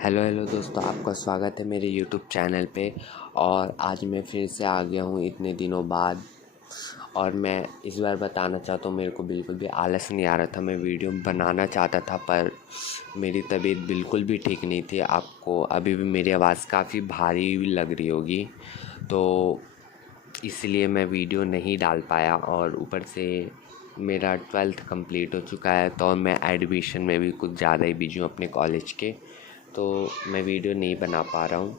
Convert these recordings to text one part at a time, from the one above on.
Hello दोस्तों, आपका स्वागत है मेरे यूट्यूब चैनल पे। और आज मैं फिर से आ गया हूँ इतने दिनों बाद। और मैं इस बार बताना चाहता हूँ, मेरे को बिल्कुल भी आलस नहीं आ रहा था। मैं वीडियो बनाना चाहता था पर मेरी तबीयत बिल्कुल भी ठीक नहीं थी। आपको अभी भी मेरी आवाज़ काफ़ी भारी लग रही होगी, तो इसलिए मैं वीडियो नहीं डाल पाया। और ऊपर से मेरा 12th कंप्लीट हो चुका है, तो मैं एडमिशन में भी कुछ ज़्यादा ही बिजी हूँ अपने कॉलेज के, तो मैं वीडियो नहीं बना पा रहा हूँ।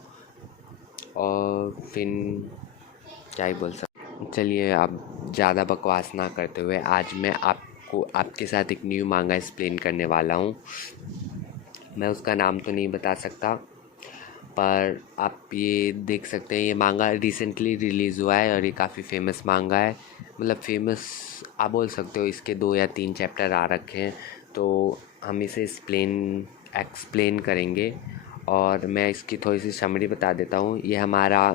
और फिर क्या ही बोल सकता। चलिए, अब ज़्यादा बकवास ना करते हुए आज मैं आपके साथ एक न्यू मांगा एक्सप्लेन करने वाला हूँ। मैं उसका नाम तो नहीं बता सकता, पर आप ये देख सकते हैं, ये मांगा रिसेंटली रिलीज़ हुआ है और ये काफ़ी फेमस मांगा है। मतलब फेमस आप बोल सकते हो। इसके 2 या 3 चैप्टर आ रखे हैं, तो हम इसे एक्सप्लेन करेंगे। और मैं इसकी थोड़ी सी समरी बता देता हूँ। ये हमारा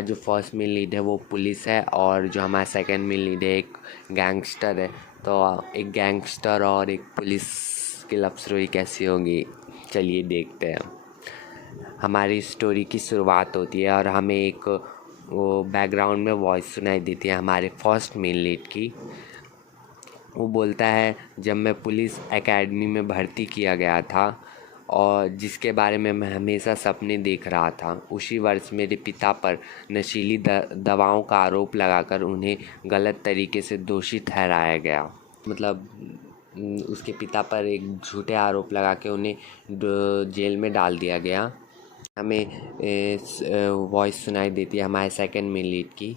जो फर्स्ट मेन लीड है वो पुलिस है, और जो हमारा सेकंड मेन लीड है एक गैंगस्टर है। तो एक गैंगस्टर और एक पुलिस की लव स्टोरी कैसी होगी, चलिए देखते हैं। हमारी स्टोरी की शुरुआत होती है और हमें एक वो बैकग्राउंड में वॉइस सुनाई देती है हमारे फर्स्ट मेन लीड की। वो बोलता है, जब मैं पुलिस एकेडमी में भर्ती किया गया था और जिसके बारे में मैं हमेशा सपने देख रहा था, उसी वर्ष मेरे पिता पर नशीली दवाओं का आरोप लगाकर उन्हें गलत तरीके से दोषी ठहराया गया। मतलब उसके पिता पर एक झूठे आरोप लगा के उन्हें जेल में डाल दिया गया। हमें वॉइस सुनाई देती है हमारे सेकंड मेन लीड की,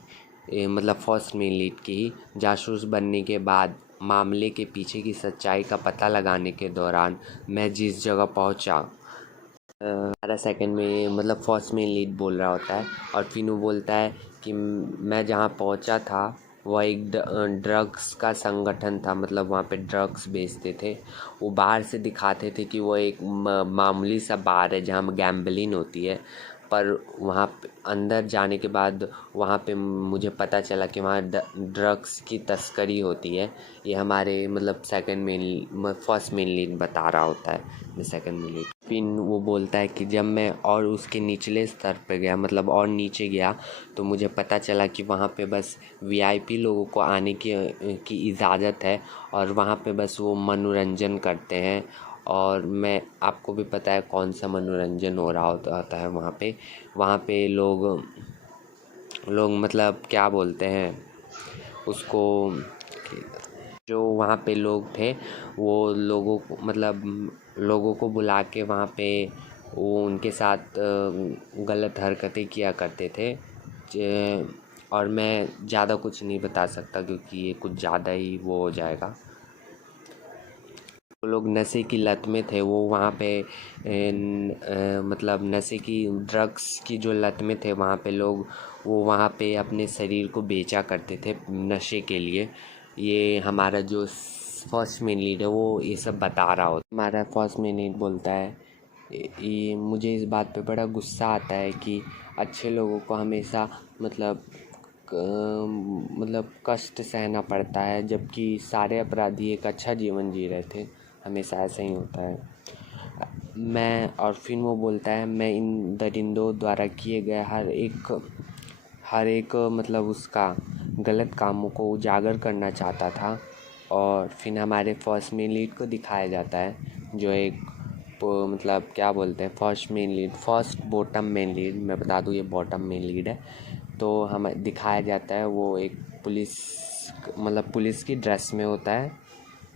मतलब फर्स्ट मेन लीड की ही। जासूस बनने के बाद मामले के पीछे की सच्चाई का पता लगाने के दौरान मैं जिस जगह पहुंचा, हमारा सेकंड में मतलब फर्स्ट मेन लीड बोल रहा होता है। और फिर वो बोलता है कि मैं जहाँ पहुंचा था वह एक ड्रग्स का संगठन था। मतलब वहाँ पे ड्रग्स बेचते थे। वो बाहर से दिखाते थे कि वो एक मामूली सा बार है जहाँ गैम्बलिंग होती है, पर वहाँ अंदर जाने के बाद वहाँ पे मुझे पता चला कि वहाँ ड्रग्स की तस्करी होती है। ये हमारे मतलब फर्स्ट मेन लीड बता रहा होता है, सेकंड मेन लीड। फिर वो बोलता है कि जब मैं और उसके निचले स्तर पे गया, मतलब और नीचे गया, तो मुझे पता चला कि वहाँ पे बस वीआईपी लोगों को आने की इजाज़त है और वहाँ पे बस वो मनोरंजन करते हैं। और मैं आपको भी पता है कौन सा मनोरंजन हो रहा होता है वहाँ पे लोग मतलब क्या बोलते हैं उसको, जो वहाँ पे लोग थे वो लोगों को बुला के वहाँ पे वो उनके साथ गलत हरकतें किया करते थे। और मैं ज़्यादा कुछ नहीं बता सकता क्योंकि ये कुछ ज़्यादा ही वो हो जाएगा। वो लोग नशे की लत में थे, वो वहाँ पे मतलब नशे की ड्रग्स की जो लत में थे वहाँ पे लोग, वो वहाँ पे अपने शरीर को बेचा करते थे नशे के लिए। ये हमारा जो फर्स्ट मेन लीड है वो ये सब बता रहा होता। हमारा फर्स्ट मेन लीड बोलता है, ये मुझे इस बात पे बड़ा गुस्सा आता है कि अच्छे लोगों को हमेशा मतलब कष्ट सहना पड़ता है, जबकि सारे अपराधी एक अच्छा जीवन जी रहे थे। हमेशा ऐसा ही होता है। और फिर वो बोलता है, मैं इन दरिंदों द्वारा किए गए हर एक मतलब उसका गलत कामों को उजागर करना चाहता था। और फिर हमारे फर्स्ट मेन लीड को दिखाया जाता है, जो एक मतलब क्या बोलते हैं फर्स्ट बॉटम मेन लीड, मैं बता दूँ ये बॉटम मेन लीड है। तो हमें दिखाया जाता है वो एक पुलिस की ड्रेस में होता है,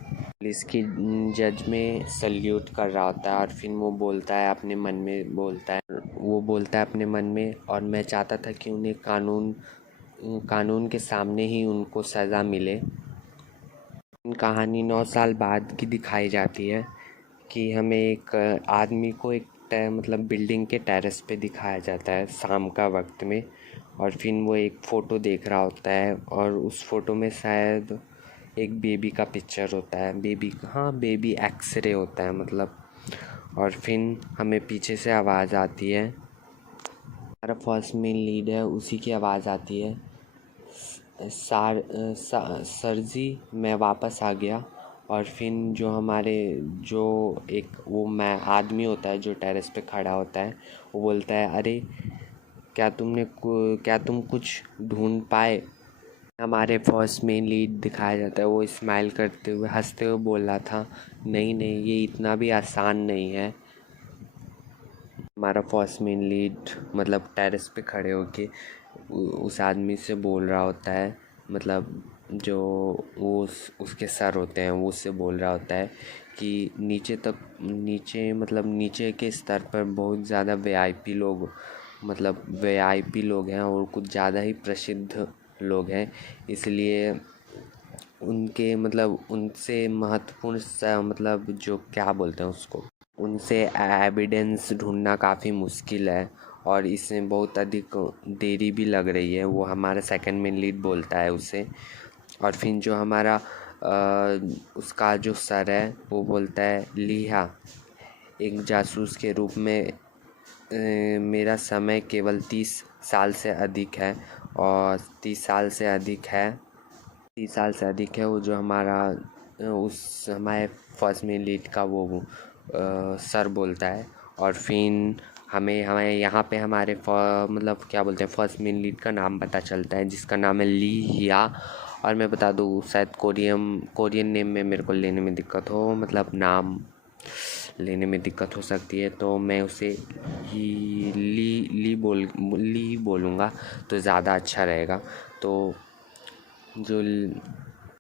पुलिस की जज में सल्यूट कर रहा होता है। और फिर वो बोलता है अपने मन में, और मैं चाहता था कि उन्हें कानून के सामने ही उनको सज़ा मिले। कहानी 9 साल बाद की दिखाई जाती है कि हमें एक आदमी को मतलब बिल्डिंग के टेरेस पे दिखाया जाता है शाम का वक्त में। और फिर वो एक फ़ोटो देख रहा होता है और उस फ़ोटो में शायद एक बेबी का पिक्चर होता है, बेबी एक्सरे होता है मतलब। और फिर हमें पीछे से आवाज़ आती है, हमारा फर्स्ट मेन लीड है उसी की आवाज़ आती है, सर जी मैं वापस आ गया। और फिर जो हमारे जो एक वो मैं आदमी होता है जो टेरेस पे खड़ा होता है, वो बोलता है, अरे क्या तुम कुछ ढूंढ पाए? हमारे फर्स्ट मेन लीड दिखाया जाता है, वो स्माइल करते हुए हंसते हुए बोल रहा था, नहीं नहीं, ये इतना भी आसान नहीं है। हमारा फर्स्ट मेन लीड मतलब टेरेस पे खड़े होके उस आदमी से बोल रहा होता है, मतलब जो वो उसके सर होते हैं, वो उससे बोल रहा होता है कि नीचे मतलब नीचे के स्तर पर बहुत ज़्यादा वीआईपी लोग हैं और कुछ ज़्यादा ही प्रसिद्ध लोग हैं, इसलिए उनके मतलब उनसे महत्वपूर्ण मतलब जो क्या बोलते हैं उसको, उनसे एविडेंस ढूंढना काफ़ी मुश्किल है और इसमें बहुत अधिक देरी भी लग रही है। वो हमारा सेकंड मेन लीड बोलता है उसे। और फिर जो हमारा उसका जो सर है वो बोलता है, लिहा, एक जासूस के रूप में मेरा समय केवल 30 साल से अधिक है और 30 साल से अधिक है 30 साल से अधिक है वो जो हमारा उस हमारे फर्स्ट में लीड का वो सर बोलता है। और फिर हमें हमें यहाँ पे हमारे मतलब क्या बोलते हैं फर्स्ट मेन लीड का नाम पता चलता है, जिसका नाम है ली हिया। और मैं बता दूँ, शायद कोरियन नेम में मेरे को लेने में दिक्कत हो, मतलब नाम लेने में दिक्कत हो सकती है, तो मैं उसे ली बोलूँगा तो ज़्यादा अच्छा रहेगा। तो जो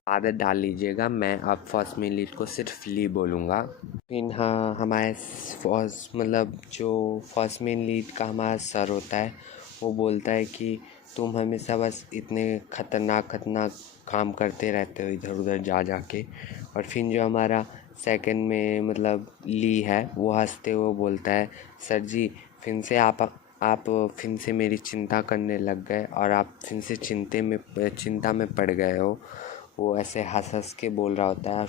आदत डाल लीजिएगा, मैं अब फर्स्ट मेन लीड को सिर्फ ली बोलूँगा। फिर हाँ, हमारे फर्स्ट मतलब जो फर्स्ट मेन लीड का हमारा सर होता है, वो बोलता है कि तुम हमेशा बस इतने खतरनाक काम करते रहते हो इधर उधर जा के। और फिर जो हमारा सेकंड में मतलब ली है, वो हंसते हुए बोलता है, सर जी, फिर से आप फिर से मेरी चिंता करने लग गए और आप फिर से चिंता में पड़ गए हो। वो ऐसे हंस के बोल रहा होता है।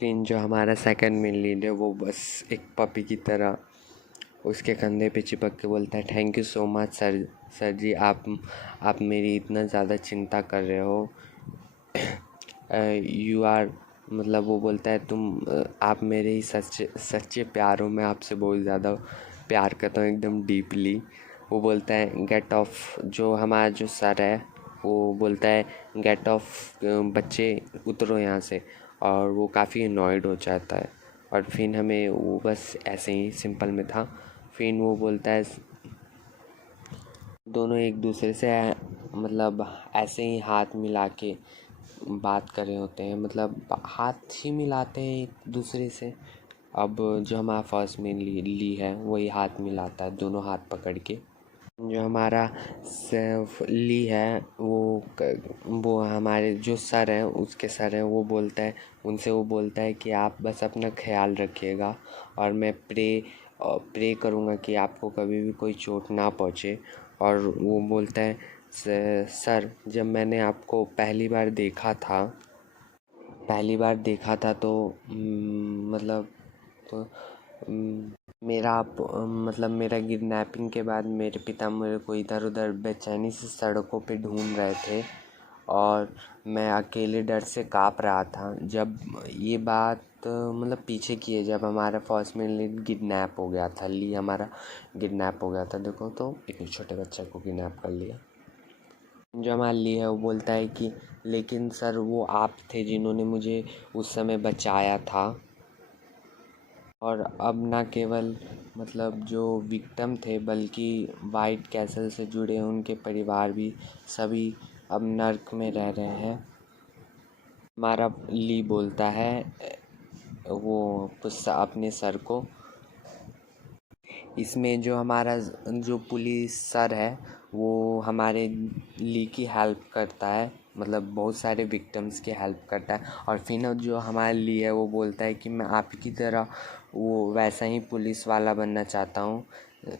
फिर जो हमारा सेकंड मेन लीड है, वो बस एक पपी की तरह उसके कंधे पे चिपक के बोलता है, thank you so much sir ji, आप मेरी इतना ज़्यादा चिंता कर रहे हो। यू आर मतलब वो बोलता है, आप मेरे ही सच्चे प्यार हो, मैं आपसे बहुत ज़्यादा प्यार करता हूँ, एकदम डीपली। वो बोलता है, गेट ऑफ, जो हमारा जो सर है वो बोलता है, गेट ऑफ, बच्चे उतरो यहाँ से। और वो काफ़ी अनॉयड हो जाता है। और फिर हमें वो बस ऐसे ही सिंपल में था। फिर वो बोलता है, दोनों एक दूसरे से मतलब ऐसे ही हाथ मिला के बात कर रहे होते हैं, मतलब हाथ ही मिलाते हैं एक दूसरे से। अब जो हमारा फर्स्ट मेन ली है, वही हाथ मिलाता है, दोनों हाथ पकड़ के। जो हमारा सिर्फ ली है, वो हमारे जो सर हैं, उसके सर हैं, वो बोलता है कि आप बस अपना ख्याल रखिएगा और मैं प्रे करूँगा कि आपको कभी भी कोई चोट ना पहुँचे। और वो बोलता है, सर, जब मैंने आपको पहली बार देखा था तो मतलब तो मतलब मेरा किडनैपिंग के बाद मेरे पिता मेरे को इधर उधर बेचैनी से सड़कों पे ढूंढ रहे थे और मैं अकेले डर से काँप रहा था। जब ये बात मतलब पीछे की है, जब हमारा फर्स्ट में किडनैप हो गया था, ली हमारा किडनैप हो गया था। देखो, तो एक छोटे बच्चे को किडनैप कर लिया। जो हमारा ली है, वो बोलता है कि लेकिन सर, वो आप थे जिन्होंने मुझे उस समय बचाया था। और अब ना केवल मतलब जो विक्टिम थे, बल्कि वाइट कैसल से जुड़े उनके परिवार भी सभी अब नर्क में रह रहे हैं। हमारा ली बोलता है वो अपने सर को। इसमें जो हमारा जो पुलिस सर है, वो हमारे ली की हेल्प करता है, मतलब बहुत सारे विक्टिम्स की हेल्प करता है। और फिर जो हमारा ली है, वो बोलता है कि मैं आपकी तरह वो वैसा ही पुलिस वाला बनना चाहता हूँ,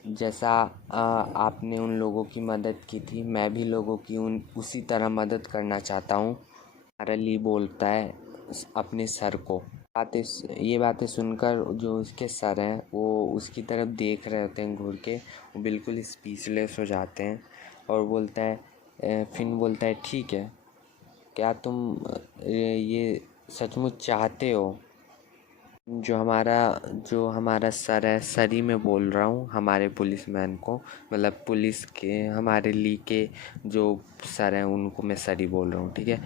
जैसा आपने उन लोगों की मदद की थी, मैं भी लोगों की उसी तरह मदद करना चाहता हूँ। हमारा ली बोलता है अपने सर को। ये बातें सुनकर जो उसके सर हैं, वो उसकी तरफ देख रहे होते हैं घूर के, वो बिल्कुल स्पीचलेस हो जाते हैं। और बोलता है, फिन बोलता है, ठीक है, क्या तुम ये सचमुच चाहते हो? जो हमारा सर है, सर ही मैं बोल रहा हूँ हमारे पुलिसमैन को, मतलब पुलिस के हमारे ली के जो सर हैं उनको मैं सर ही बोल रहा हूँ, ठीक है।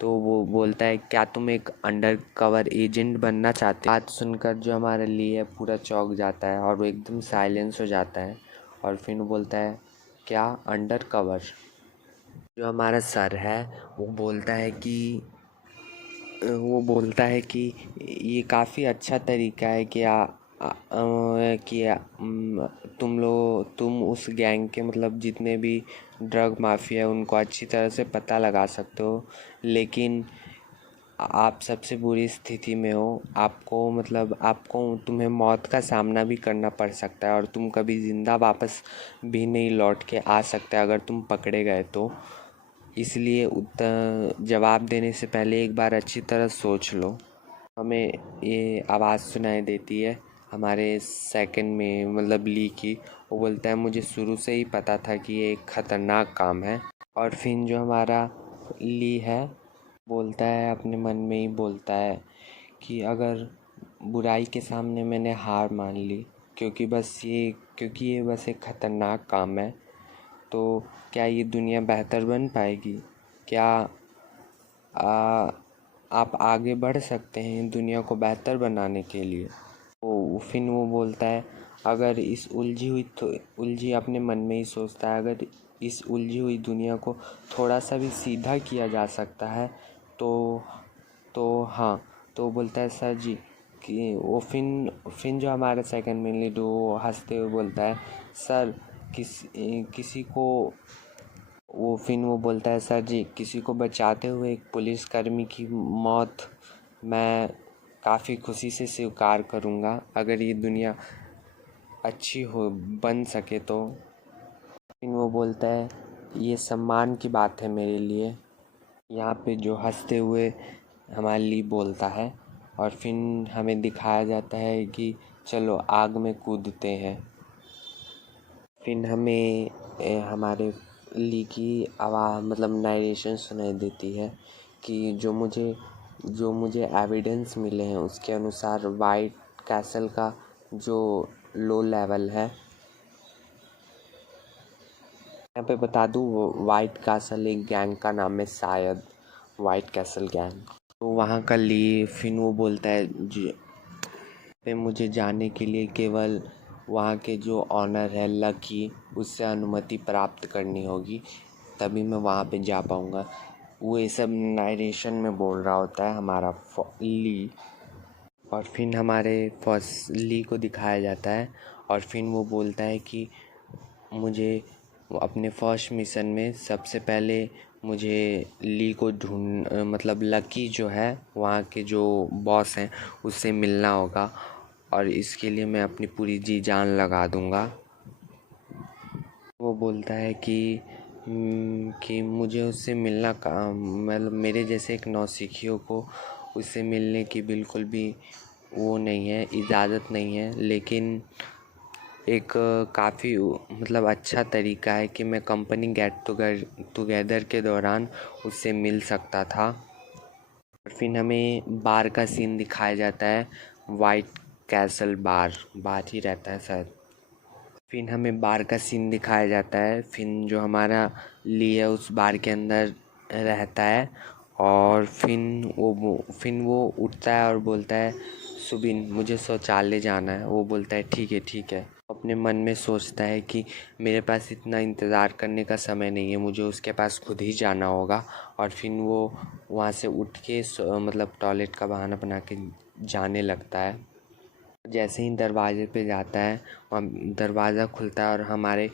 तो वो बोलता है क्या तुम एक अंडर कवर एजेंट बनना चाहते हो? बात सुनकर जो हमारा ली है पूरा चौंक जाता है और वो एकदम साइलेंस हो जाता है। और फिर वो बोलता है क्या अंडर कवर? जो हमारा सर है वो बोलता है कि ये काफ़ी अच्छा तरीका है कि तुम उस गैंग के मतलब जितने भी ड्रग माफिया उनको अच्छी तरह से पता लगा सकते हो, लेकिन आप सबसे बुरी स्थिति में हो। आपको तुम्हें मौत का सामना भी करना पड़ सकता है और तुम कभी ज़िंदा वापस भी नहीं लौट के आ सकते अगर तुम पकड़े गए तो। इसलिए जवाब देने से पहले एक बार अच्छी तरह सोच लो। हमें ये आवाज़ सुनाई देती है हमारे सेकंड में मतलब ली की। वो बोलता है मुझे शुरू से ही पता था कि ये एक ख़तरनाक काम है। और फिर जो हमारा ली है बोलता है, अपने मन में ही बोलता है कि अगर बुराई के सामने मैंने हार मान ली क्योंकि ये बस एक ख़तरनाक काम है, तो क्या ये दुनिया बेहतर बन पाएगी? क्या आ, आप आगे बढ़ सकते हैं दुनिया को बेहतर बनाने के लिए? तो फिर वो बोलता है अगर इस उलझी अपने मन में ही सोचता है, अगर इस उलझी हुई दुनिया को थोड़ा सा भी सीधा किया जा सकता है तो हाँ। तो बोलता है सर जी कि वो फिन जो हमारा सेकंड मेन लीड वो हंसते हुए बोलता है सर किसी को वो बोलता है सर जी किसी को बचाते हुए एक पुलिसकर्मी की मौत मैं काफ़ी खुशी से स्वीकार करूँगा अगर ये दुनिया अच्छी हो बन सके तो। फिर वो बोलता है ये सम्मान की बात है मेरे लिए। यहाँ पे जो हंसते हुए हमारे लिए बोलता है और फिर हमें दिखाया जाता है कि चलो आग में कूदते हैं। फिर हमें हमारे ली की आवाज़ मतलब नरेशन सुनाई देती है कि जो मुझे एविडेंस मिले हैं उसके अनुसार वाइट कैसल का जो लो लेवल है, यहाँ पे बता दूँ वो वाइट कैसल एक गैंग का नाम है शायद, वाइट कैसल गैंग। तो वहाँ का ली फिर वो बोलता है पे मुझे जाने के लिए केवल वहाँ के जो ऑनर है लकी उससे अनुमति प्राप्त करनी होगी, तभी मैं वहाँ पे जा पाऊँगा। वो ये सब नरेशन में बोल रहा होता है हमारा ली। और फिर हमारे फर्स्ट ली को दिखाया जाता है और फिर वो बोलता है कि मुझे अपने फर्स्ट मिशन में सबसे पहले मुझे ली को मतलब लकी जो है वहाँ के जो बॉस हैं उससे मिलना होगा और इसके लिए मैं अपनी पूरी जी जान लगा दूँगा। वो बोलता है कि मुझे उससे मिलना का मतलब मेरे जैसे एक नौसिखियों को उससे मिलने की बिल्कुल भी वो नहीं है, इजाज़त नहीं है, लेकिन एक काफ़ी मतलब अच्छा तरीका है कि मैं कंपनी गेट टुगेदर के दौरान उससे मिल सकता था। फिर हमें बार का सीन दिखाया जाता है, वाइट कैसल बार ही रहता है शायद। फिर हमें बार का सीन दिखाया जाता है, फिर जो हमारा ली है उस बार के अंदर रहता है और फिर वो उठता है और बोलता है सुबिन मुझे शौचालय जाना है। वो बोलता है ठीक है। अपने मन में सोचता है कि मेरे पास इतना इंतज़ार करने का समय नहीं है, मुझे उसके पास खुद ही जाना होगा। और फिर वो वहाँ से उठ के मतलब टॉयलेट का बहाना बना के जाने लगता है। जैसे ही दरवाजे पे जाता है वहाँ दरवाज़ा खुलता है और हमारे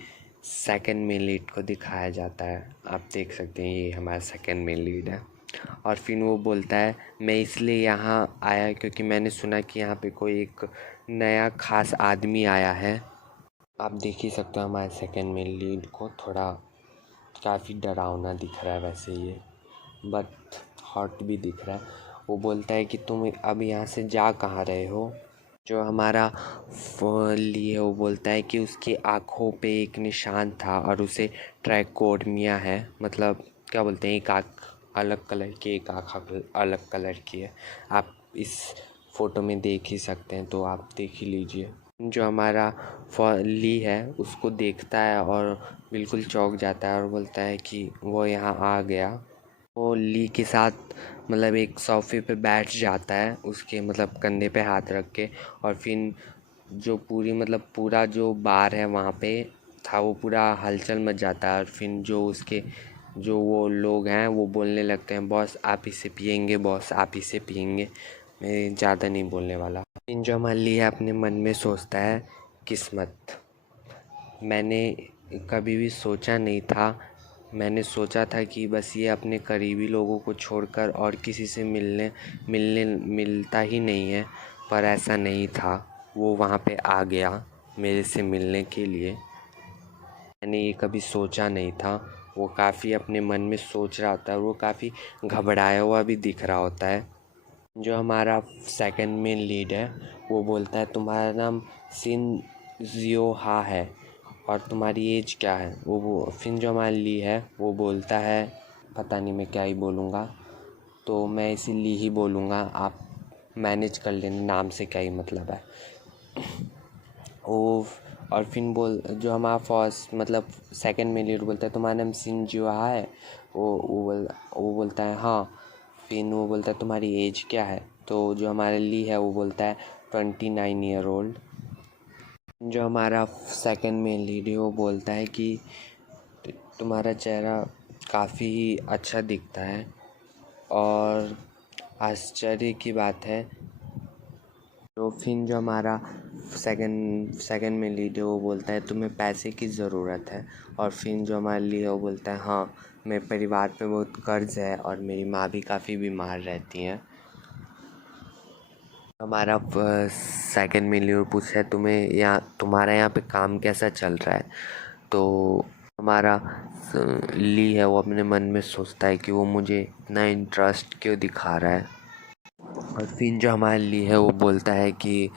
सेकंड मेन लीड को दिखाया जाता है। आप देख सकते हैं ये हमारा सेकंड मेन लीड है। और फिर वो बोलता है मैं इसलिए यहाँ आया क्योंकि मैंने सुना कि यहाँ पे कोई एक नया ख़ास आदमी आया है। आप देख ही सकते हो हमारे सेकंड मेन लीड को थोड़ा काफ़ी डरावना दिख रहा है वैसे ये, बट हॉट भी दिख रहा है। वो बोलता है कि तुम अब यहाँ से जा कहाँ रहे हो? जो हमारा लिए वो बोलता है कि उसकी आँखों पे एक निशान था और उसे ट्रैकोडर्मिया है, मतलब क्या बोलते हैं एक अलग कलर की, एक आँख अलग कलर की है। आप इस फ़ोटो में देख ही सकते हैं, तो आप देख ही लीजिए। जो हमारा ली है उसको देखता है और बिल्कुल चौंक जाता है और बोलता है कि वो यहाँ आ गया। वो ली के साथ मतलब एक सोफ़े पे बैठ जाता है, उसके मतलब कंधे पे हाथ रख के, और फिर जो पूरा जो बार है वहाँ पे था वो पूरा हलचल मच जाता है। और फिर जो वो लोग हैं वो बोलने लगते हैं, बॉस आप इसे पिएंगे, बॉस आप इसे पिएंगे। मैं ज़्यादा नहीं बोलने वाला। फिर जो हमारे लिए अपने मन में सोचता है, किस्मत। मैंने कभी भी सोचा नहीं था, मैंने सोचा था कि बस ये अपने करीबी लोगों को छोड़कर और किसी से मिलता ही नहीं है, पर ऐसा नहीं था। वो वहाँ पे आ गया मेरे से मिलने के लिए। मैंने ये कभी सोचा नहीं था। वो काफ़ी अपने मन में सोच रहा होता है, वो काफ़ी घबराया हुआ भी दिख रहा होता है। जो हमारा सेकंड मेन लीड है वो बोलता है, तुम्हारा नाम सिन जियो हा है और तुम्हारी एज क्या है। वो फिर जो हमारा ली है वो बोलता है, पता नहीं मैं क्या ही बोलूँगा, तो मैं इसी ली ही बोलूँगा, आप मैनेज कर लेना, नाम से क्या ही मतलब है। वो और फिर जो हमारा फर्स्ट मतलब सेकंड में लीड बोलता है, तुम्हारा नाम सिन जियो हा है। वो बोलता है हाँ। फिर वो बोलता है, तुम्हारी एज क्या है। तो जो हमारा ली है वो बोलता है 29 ईयर ओल्ड। जो हमारा सेकंड मेन लीड है वो बोलता है कि तुम्हारा चेहरा काफ़ी अच्छा दिखता है और आश्चर्य की बात है। तो फिर जो हमारा सेकंड में लीड है वो बोलता है, तुम्हें पैसे की ज़रूरत है। और फिर जो हमारे लिए वो बोलता है, हाँ मेरे परिवार पे बहुत कर्ज़ है और मेरी माँ भी काफ़ी बीमार रहती हैं। हमारा सेकंड में लीड पूछता है, तुम्हारा यहाँ पे काम कैसा चल रहा है। तो हमारा ली है वो अपने मन में सोचता है कि वो मुझे इतना इंटरेस्ट क्यों दिखा रहा है। और फिर जो हमारे ली है वो बोलता है कि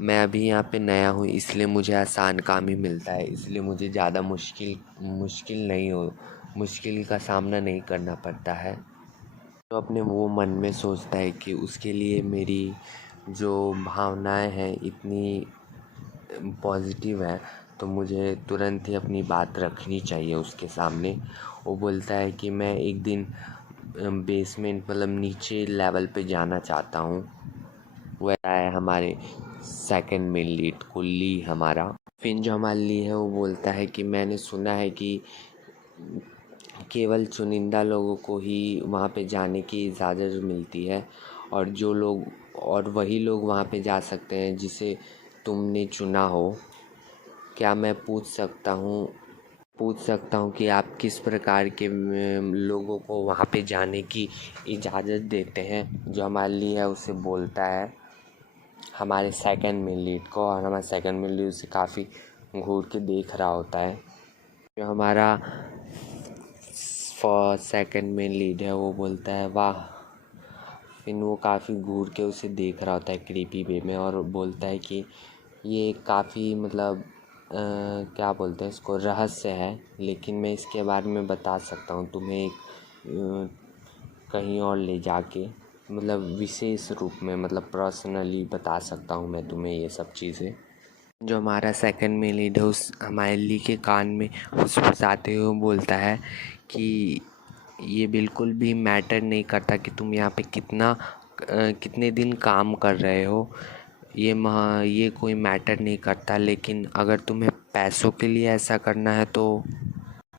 मैं अभी यहाँ पे नया हूँ, इसलिए मुझे आसान काम ही मिलता है, इसलिए मुझे ज़्यादा मुश्किल का सामना नहीं करना पड़ता है। तो अपने वो मन में सोचता है कि उसके लिए मेरी जो भावनाएं हैं इतनी पॉजिटिव है, तो मुझे तुरंत ही अपनी बात रखनी चाहिए उसके सामने। वो बोलता है कि मैं एक दिन बेसमेंट मतलब नीचे लेवल पे जाना चाहता हूँ। वह है हमारे सेकंड मेन लीड को ली हमारा। फिर जो हमारा ली है वो बोलता है कि मैंने सुना है कि केवल चुनिंदा लोगों को ही वहाँ पे जाने की इजाज़त मिलती है और वही लोग वहाँ पे जा सकते हैं जिसे तुमने चुना हो। क्या मैं पूछ सकता हूँ कि आप किस प्रकार के लोगों को वहाँ पे जाने की इजाज़त देते हैं। जो हमारे लिए है उसे बोलता है हमारे सेकंड में लीड को, और हमारा सेकंड में लीड उसे काफ़ी घूर के देख रहा होता है। जो हमारा सेकंड में लीड है वो बोलता है वाह। फिर वो काफ़ी घूर के उसे देख रहा होता है क्रीपी वे में, और बोलता है कि ये काफ़ी मतलब क्या बोलते हैं इसको, रहस्य है, लेकिन मैं इसके बारे में बता सकता हूँ तुम्हें एक कहीं और ले जाके, मतलब विशेष रूप में, मतलब पर्सनली बता सकता हूँ मैं तुम्हें ये सब चीज़ें। जो हमारा सेकंड में लीड है उस हमारे ली के कान में फुसफुसाते हुए बोलता है कि ये बिल्कुल भी मैटर नहीं करता कि तुम यहाँ पे कितने दिन काम कर रहे हो। ये कोई मैटर नहीं करता, लेकिन अगर तुम्हें पैसों के लिए ऐसा करना है तो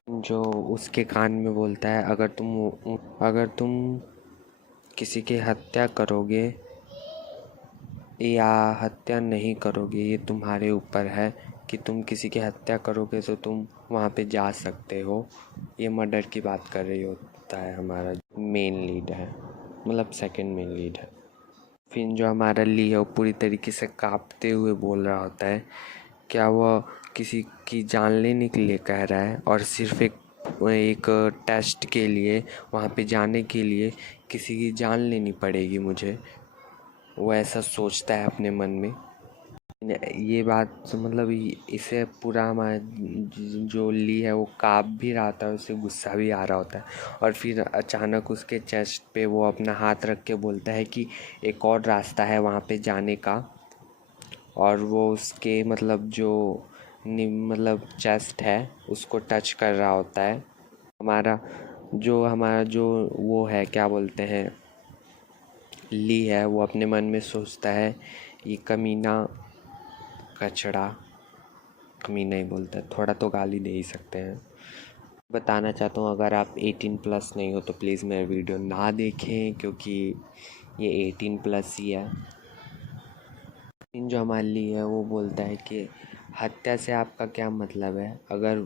जो उसके कान में बोलता है, अगर तुम किसी की हत्या करोगे या हत्या नहीं करोगे, ये तुम्हारे ऊपर है कि तुम किसी की हत्या करोगे तो तुम वहाँ पे जा सकते हो। ये मर्डर की बात कर रही होता है हमारा मेन लीड है, मतलब सेकंड मेन लीड है। फिर जो हमारा ली है वो पूरी तरीके से कांपते हुए बोल रहा होता है, क्या वह किसी की जान लेने के लिए कह रहा है, और सिर्फ एक टेस्ट के लिए वहाँ पे जाने के लिए किसी की जान लेनी पड़ेगी मुझे। वो ऐसा सोचता है अपने मन में। ये बात मतलब इसे पूरा हमारा जो ली है वो काँप भी रहा था, उसे गुस्सा भी आ रहा होता है। और फिर अचानक उसके चेस्ट पे वो अपना हाथ रख के बोलता है कि एक और रास्ता है वहाँ पे जाने का। और वो उसके मतलब जो मतलब चेस्ट है उसको टच कर रहा होता है। हमारा जो वो है, क्या बोलते हैं, ली है, वो अपने मन में सोचता है ये कमीना कचड़ा, कमीना ही बोलता है, थोड़ा तो गाली दे ही सकते हैं। बताना चाहता हूँ अगर आप 18+ नहीं हो तो प्लीज़ मेरा वीडियो ना देखें, क्योंकि ये 18+ ही है। इन जो हमारे लिए है वो बोलता है कि हत्या से आपका क्या मतलब है? अगर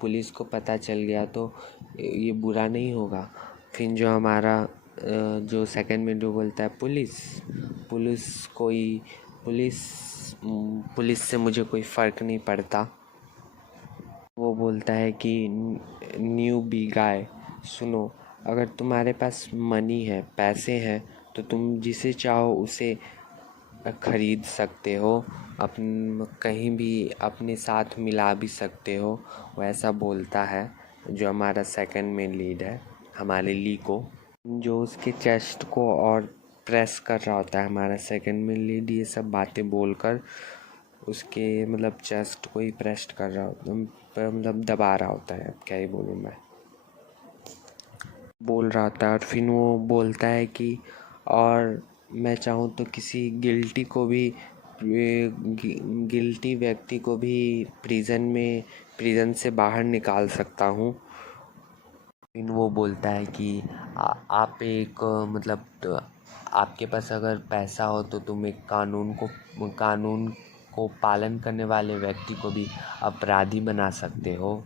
पुलिस को पता चल गया तो ये बुरा नहीं होगा। फिर जो हमारा जो सेकंड में जो बोलता है पुलिस कोई पुलिस पुलिस से मुझे कोई फ़र्क नहीं पड़ता। वो बोलता है कि न्यू बी गाय, सुनो, अगर तुम्हारे पास मनी है, पैसे हैं, तो तुम जिसे चाहो उसे खरीद सकते हो, कहीं भी अपने साथ मिला भी सकते हो। वैसा बोलता है जो हमारा सेकंड में लीड है हमारे ली को, जो उसके चेस्ट को और प्रेस कर रहा होता है। हमारा सेकंड में लीड ये सब बातें बोलकर उसके मतलब चेस्ट को ही प्रेस कर रहा होता, मतलब दबा रहा होता है, क्या ही बोलूँ मैं, बोल रहा था। और फिर वो बोलता है कि और मैं चाहूँ तो किसी गिल्टी व्यक्ति को भी प्रिजन से बाहर निकाल सकता हूँ। फिर वो बोलता है कि आप एक मतलब आपके पास अगर पैसा हो तो तुम एक कानून को पालन करने वाले व्यक्ति को भी अपराधी बना सकते हो।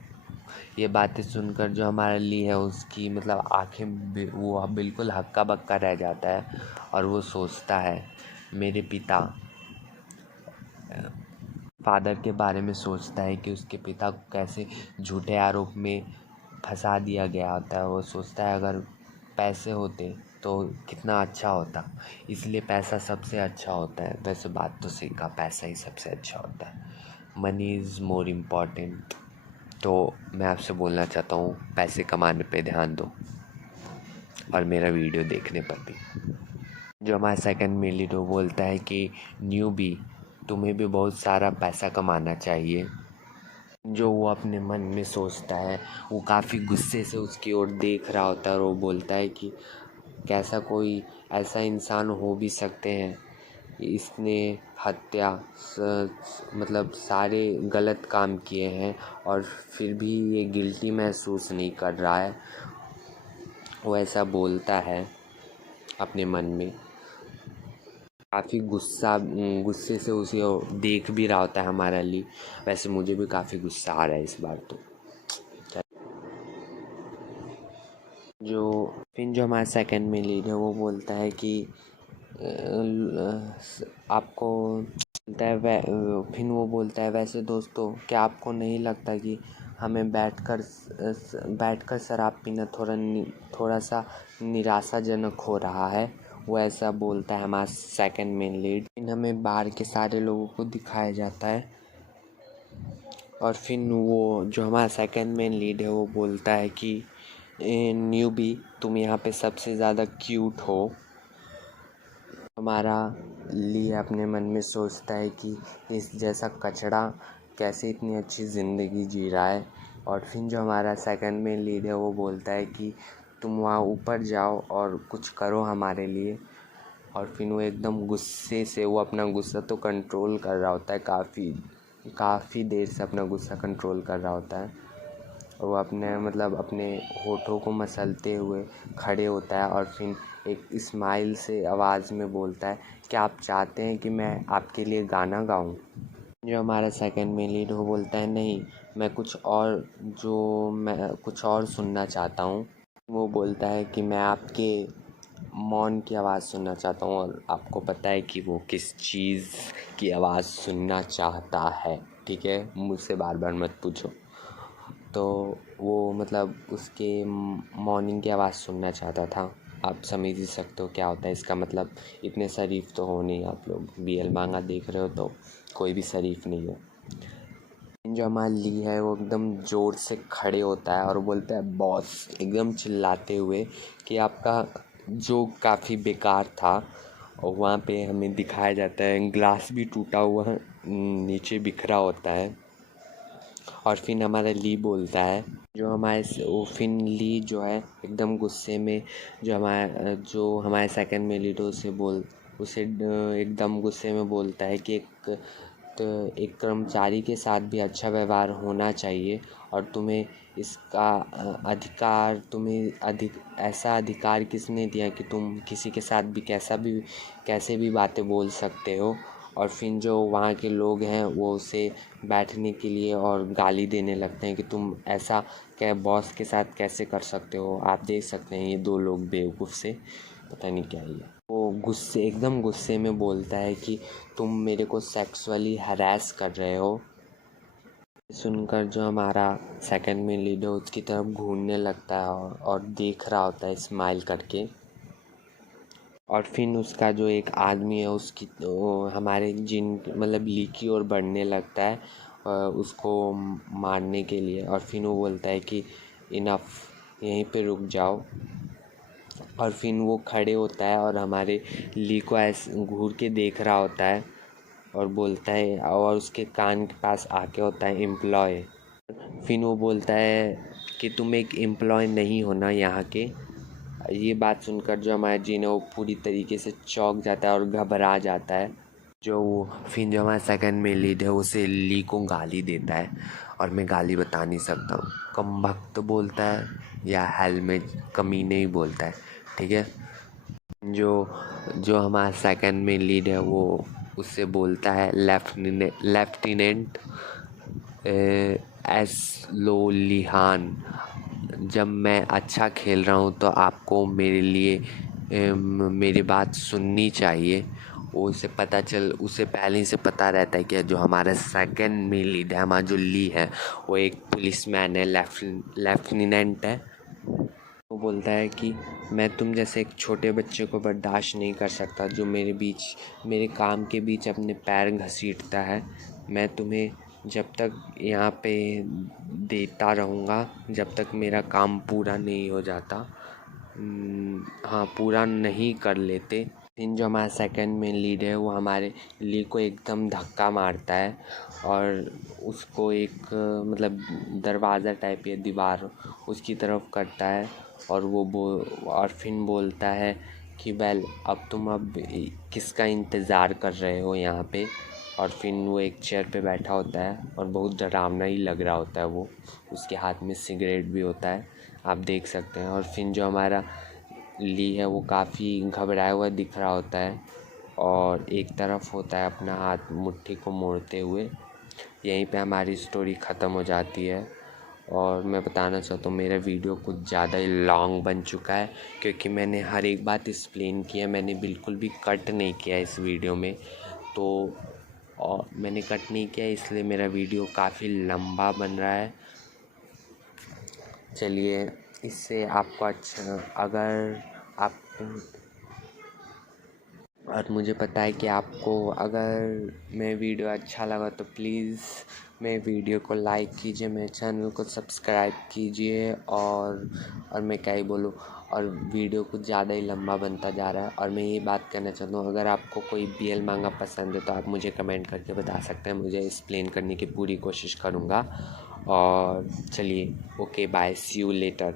ये बातें सुनकर जो हमारा ली है उसकी मतलब आंखें वो बिल्कुल हक्का बक्का रह जाता है। और वो सोचता है मेरे पिता फादर के बारे में सोचता है कि उसके पिता को कैसे झूठे आरोप में फंसा दिया गया होता है। वो सोचता है अगर पैसे होते तो कितना अच्छा होता, इसलिए पैसा सबसे अच्छा होता है। वैसे बात तो सही कहा, पैसा ही सबसे अच्छा होता है, मनी इज़ मोर इम्पॉर्टेंट। तो मैं आपसे बोलना चाहता हूँ पैसे कमाने पे ध्यान दो, और मेरा वीडियो देखने पर भी। जो हमारा सेकंड में लीडर बोलता है कि न्यूबी, तुम्हें भी बहुत सारा पैसा कमाना चाहिए। जो वो अपने मन में सोचता है, वो काफ़ी गुस्से से उसकी ओर देख रहा होता है। और वो बोलता है कि कैसा कोई ऐसा इंसान हो भी सकते हैं, इसने हत्या मतलब सारे गलत काम किए हैं और फिर भी ये गिल्टी महसूस नहीं कर रहा है। वो ऐसा बोलता है अपने मन में, काफ़ी गुस्से से उसे देख भी रहा होता है हमारा ली। वैसे मुझे भी काफ़ी गुस्सा आ रहा है इस बार तो। जो हमारा सेकंड में लीड है वो बोलता है कि आपको बोलता है फिर वो बोलता है वैसे दोस्तों, क्या आपको नहीं लगता कि हमें बैठकर शराब पीना थोड़ा सा निराशाजनक हो रहा है? वो ऐसा बोलता है हमारा सेकंड मेन लीड। फिर हमें बाहर के सारे लोगों को दिखाया जाता है। और फिर वो जो हमारा सेकंड मेन लीड है वो बोलता है कि न्यूबी, तुम यहाँ पे सबसे ज़्यादा क्यूट हो। हमारा ली अपने मन में सोचता है कि इस जैसा कचड़ा कैसे इतनी अच्छी ज़िंदगी जी रहा है। और फिर जो हमारा सेकंड में लीड है वो बोलता है कि तुम वहाँ ऊपर जाओ और कुछ करो हमारे लिए। और फिर वो एकदम गुस्से से, वो अपना गुस्सा तो कंट्रोल कर रहा होता है, काफ़ी देर से अपना गुस्सा कंट्रोल कर रहा होता है। वो अपने होठों को मसलते हुए खड़े होता है और फिर एक स्माइल से आवाज़ में बोलता है, क्या आप चाहते हैं कि मैं आपके लिए गाना गाऊं? जो हमारा सेकंड में लीड वो बोलता है नहीं, मैं कुछ और सुनना चाहता हूँ। वो बोलता है कि मैं आपके मौन की आवाज़ सुनना चाहता हूँ। और आपको पता है कि वो किस चीज़ की आवाज़ सुनना चाहता है, ठीक है, मुझसे बार बार मत पूछो। तो वो मतलब उसके मॉर्निंग की आवाज़ सुनना चाहता था। आप समझ ही सकते हो क्या होता है इसका मतलब। इतने शरीफ तो हो नहीं आप लोग, BL मांगा देख रहे हो तो कोई भी शरीफ नहीं है। जो हमारा ली है वो एकदम ज़ोर से खड़े होता है और बोलता है बॉस, एकदम चिल्लाते हुए कि आपका जोक काफ़ी बेकार था। और वहाँ पे हमें दिखाया जाता है ग्लास भी टूटा हुआ नीचे बिखरा होता है। और फिर हमारा ली बोलता है, जो हमारे वो फिन ली जो है एकदम गुस्से में, जो हमारे सेकंड में लीडर उसे एकदम गुस्से में बोलता है कि एक कर्मचारी के साथ भी अच्छा व्यवहार होना चाहिए और तुम्हें इसका ऐसा अधिकार किसने दिया कि तुम किसी के साथ भी कैसे भी बातें बोल सकते हो। और फिर जो वहाँ के लोग हैं वो उसे बैठने के लिए और गाली देने लगते हैं कि तुम ऐसा क्या बॉस के साथ कैसे कर सकते हो। आप देख सकते हैं ये दो लोग बेवकूफ़ से, पता नहीं क्या ही है। वो एकदम गुस्से में बोलता है कि तुम मेरे को सेक्सुअली हरास कर रहे हो। सुनकर जो हमारा सेकंड में लीडर उसकी तरफ घूरने लगता है और देख रहा होता है स्माइल करके। और फिर उसका जो एक आदमी है हमारे मतलब ली की ओर बढ़ने लगता है उसको मारने के लिए। और फिर वो बोलता है कि इनफ, यहीं पे रुक जाओ। और फिर वो खड़े होता है और हमारे ली को ऐसे घूर के देख रहा होता है और बोलता है, और उसके कान के पास आके होता है एम्प्लॉय। फिर वो बोलता है कि तुम एक एम्प्लॉय नहीं हो ना यहाँ के। ये बात सुनकर जो हमारा जीन है वो पूरी तरीके से चौंक जाता है और घबरा जाता है। फिर जो हमारा सेकंड में लीड है उसे ली को गाली देता है, और मैं गाली बता नहीं सकता हूँ, कमबख्त बोलता है या हेलमेट कमीने ही बोलता है, ठीक है। जो जो हमारा सेकंड में लीड है वो उससे बोलता है लेफ्टिनेंट एस लिहान, जब मैं अच्छा खेल रहा हूँ तो आपको मेरी बात सुननी चाहिए। उसे पहले ही से पता रहता है कि जो हमारा सेकंड में लीड है, हमारा जो ली है वो एक पुलिसमैन है, लेफ्टिनेंट है। वो बोलता है कि मैं तुम जैसे एक छोटे बच्चे को बर्दाश्त नहीं कर सकता जो मेरे काम के बीच अपने पैर घसीटता है। मैं तुम्हें जब तक यहाँ पे देता रहूँगा जब तक मेरा काम पूरा नहीं हो जाता। हाँ, पूरा नहीं कर लेते। फिर जो हमारा सेकंड में लीड है वो हमारे ली को एकदम धक्का मारता है और उसको एक मतलब दरवाज़ा टाइप या दीवार उसकी तरफ करता है। और फिर बोलता है कि अब किसका इंतज़ार कर रहे हो यहाँ पे। और फिर वो एक चेयर पे बैठा होता है और बहुत डरावना ही लग रहा होता है वो, उसके हाथ में सिगरेट भी होता है, आप देख सकते हैं। और फिर जो हमारा ली है वो काफ़ी घबराया हुआ दिख रहा होता है और एक तरफ होता है अपना हाथ मुट्ठी को मोड़ते हुए। यहीं पे हमारी स्टोरी ख़त्म हो जाती है। और मैं बताना चाहता हूँ मेरा वीडियो कुछ ज़्यादा ही लॉन्ग बन चुका है क्योंकि मैंने हर एक बात एक्सप्लेन की है, मैंने बिल्कुल भी कट नहीं किया इस वीडियो में। तो और मैंने कट नहीं किया इसलिए मेरा वीडियो काफ़ी लंबा बन रहा है। चलिए, इससे आपको अच्छा अगर आप और मुझे पता है कि आपको अगर मैं वीडियो अच्छा लगा तो प्लीज़ मेरे वीडियो को लाइक कीजिए, मेरे चैनल को सब्सक्राइब कीजिए। और मैं क्या ही बोलूँ, और वीडियो कुछ ज़्यादा ही लंबा बनता जा रहा है। और मैं ये बात कहना चाहता हूँ, अगर आपको कोई BL मांगा पसंद है तो आप मुझे कमेंट करके बता सकते हैं, मुझे एक्सप्लेन करने की पूरी कोशिश करूँगा। और चलिए, okay bye, see you letter.